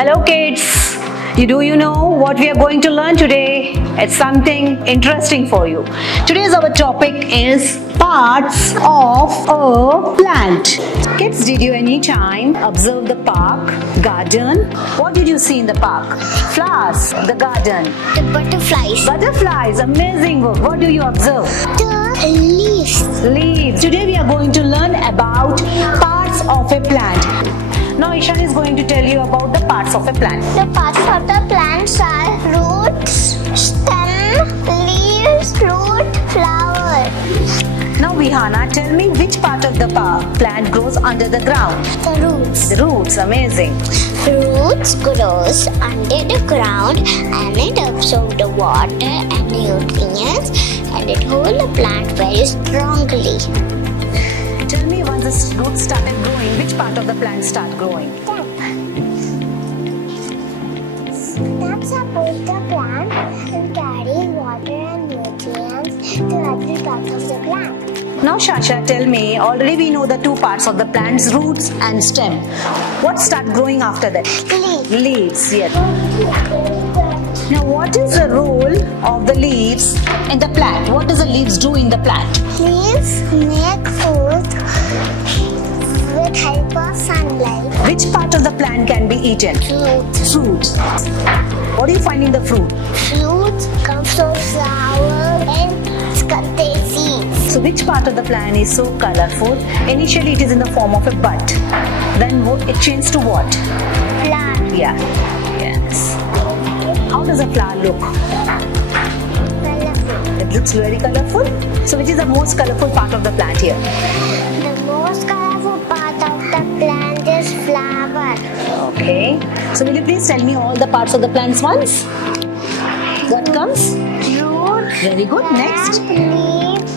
Hello kids, do you know what we are going to learn today? It's something interesting for you. Today's our topic is parts of a plant. Kids, did you any time observe the park, garden? What did you see in the park? Flowers, the garden. The butterflies. Butterflies, amazing work. What do you observe? The leaves. Leaves. Today we are going to learn about parts of a plant. Now Ishan is going to tell you about the parts of a plant. The parts of the plants are roots, stem, leaves, fruit, flower. Now Vihana, tell me which part of the plant grows under the ground? The roots. The roots, amazing. Roots grows under the ground and it absorbs the water and nutrients and it holds the plant very strongly. Tell me, once the roots started growing, which part of the plant start growing? That support the plant and carry water and nutrients to every part of the plant. Now Shasha, tell me, already we know the two parts of the plant's roots and stem. What start growing after that? Leaves. Leaves, yes. Now what is the role of the leaves in the plant? What does the leaves do in the plant? Leaves make food with help of sunlight. Which part of the plant can be eaten? Fruits. Fruits. What do you find in the fruit? Fruits come from flower and contain seeds. So which part of the plant is so colorful? Initially it is in the form of a bud. Then it changes to what? Flower. Yeah. Yes. How does a flower look? Colorful. It looks very colorful. So which is the most colorful part of the plant here? The most colorful part of the plant is flower. Okay. So will you please tell me all the parts of the plants once? What comes? Root. Very good. Next. Leaves,